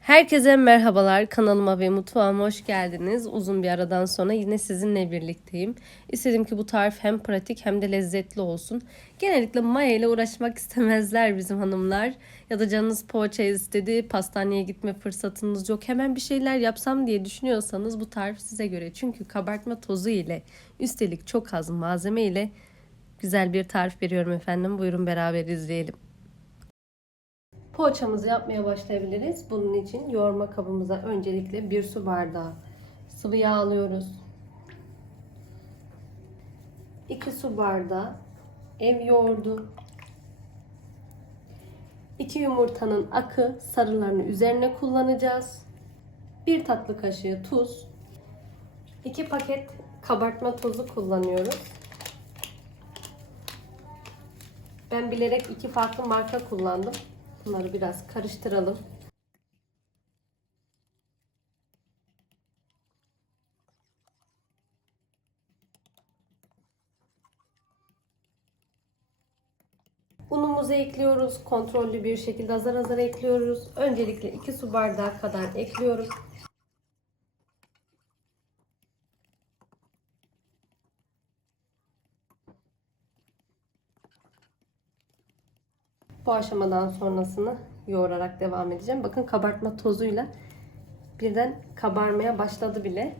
Herkese merhabalar. Kanalıma ve mutfağıma hoş geldiniz. Uzun bir aradan sonra yine sizinle birlikteyim. İstedim ki bu tarif hem pratik hem de lezzetli olsun. Genellikle maya ile uğraşmak istemezler bizim hanımlar. Ya da canınız poğaça istedi, pastaneye gitme fırsatınız yok. Hemen bir şeyler yapsam diye düşünüyorsanız bu tarif size göre. Çünkü kabartma tozu ile üstelik çok az malzeme ile güzel bir tarif veriyorum efendim. Buyurun beraber izleyelim. Poğaçamızı yapmaya başlayabiliriz. Bunun için yoğurma kabımıza öncelikle bir su bardağı sıvı yağ alıyoruz. 2 su bardağı ev yoğurdu. 2 yumurtanın akı sarılarını üzerine kullanacağız. 1 tatlı kaşığı tuz. 2 paket kabartma tozu kullanıyoruz. Ben bilerek iki farklı marka kullandım. Bunları biraz karıştıralım. Unumuzu ekliyoruz. Kontrollü bir şekilde azar azar ekliyoruz. Öncelikle 2 su bardağı kadar ekliyorum. Bu aşamadan sonrasını yoğurarak devam edeceğim. Bakın kabartma tozuyla birden kabarmaya başladı bile.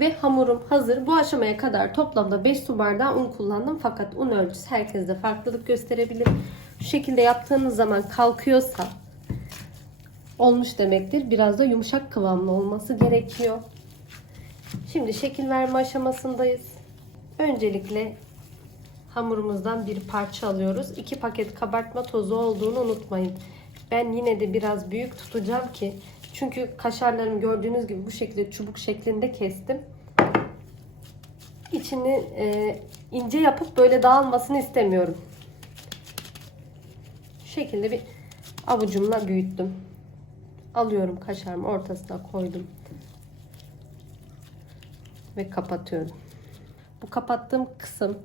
Ve hamurum hazır. Bu aşamaya kadar toplamda 5 su bardağı un kullandım. Fakat un ölçüsü herkeste farklılık gösterebilir. Şu şekilde yaptığınız zaman kalkıyorsa olmuş demektir. Biraz da yumuşak kıvamlı olması gerekiyor. Şimdi şekil verme aşamasındayız. Öncelikle hamurumuzdan bir parça alıyoruz. 2 paket kabartma tozu olduğunu unutmayın. Ben yine de biraz büyük tutacağım ki çünkü kaşarlarımı gördüğünüz gibi bu şekilde çubuk şeklinde kestim. İçini e, ince yapıp böyle dağılmasını istemiyorum. Şu şekilde bir avucumla büyüttüm. Alıyorum kaşarımı ortasına koydum. Ve kapatıyorum. Bu kapattığım kısım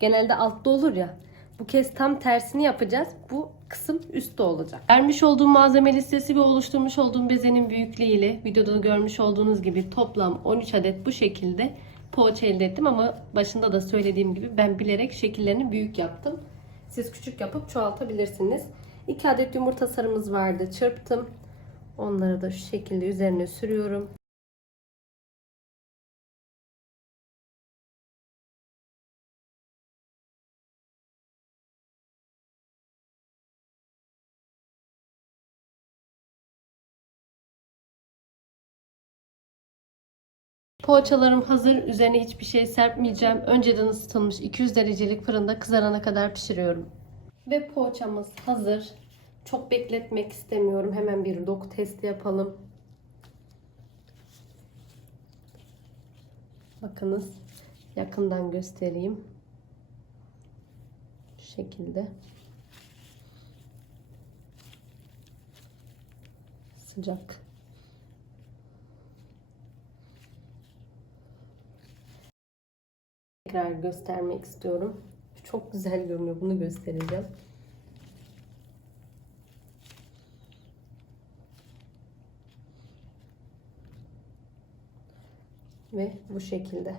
genelde altta olur ya. Bu kez tam tersini yapacağız. Bu kısım üstte olacak. Vermiş olduğum malzeme listesi ve oluşturmuş olduğum bezenin büyüklüğü ile videoda görmüş olduğunuz gibi toplam 13 adet bu şekilde poğaça elde ettim ama başında da söylediğim gibi ben bilerek şekillerini büyük yaptım. Siz küçük yapıp çoğaltabilirsiniz. 2 adet yumurta sarımız vardı. Çırptım. Onları da şu şekilde üzerine sürüyorum. Poğaçalarım hazır. Üzerine hiçbir şey serpmeyeceğim. Önceden ısıtılmış 200 derecelik fırında kızarana kadar pişiriyorum. Ve poğaçamız hazır. Çok bekletmek istemiyorum. Hemen bir doku testi yapalım. Bakınız. Yakından göstereyim. Şu şekilde. Sıcak. Tekrar göstermek istiyorum. Çok güzel görünüyor. Bunu göstereceğim. Ve bu şekilde.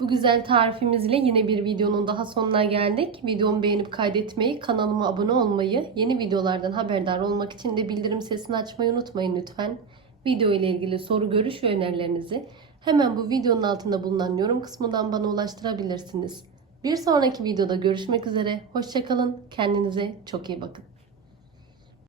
Bu güzel tarifimiz ile yine bir videonun daha sonuna geldik. Videomu beğenip kaydetmeyi, kanalıma abone olmayı, yeni videolardan haberdar olmak için de bildirim sesini açmayı unutmayın lütfen. Video ile ilgili soru, görüş ve önerilerinizi hemen bu videonun altında bulunan yorum kısmından bana ulaştırabilirsiniz. Bir sonraki videoda görüşmek üzere. Hoşçakalın. Kendinize çok iyi bakın.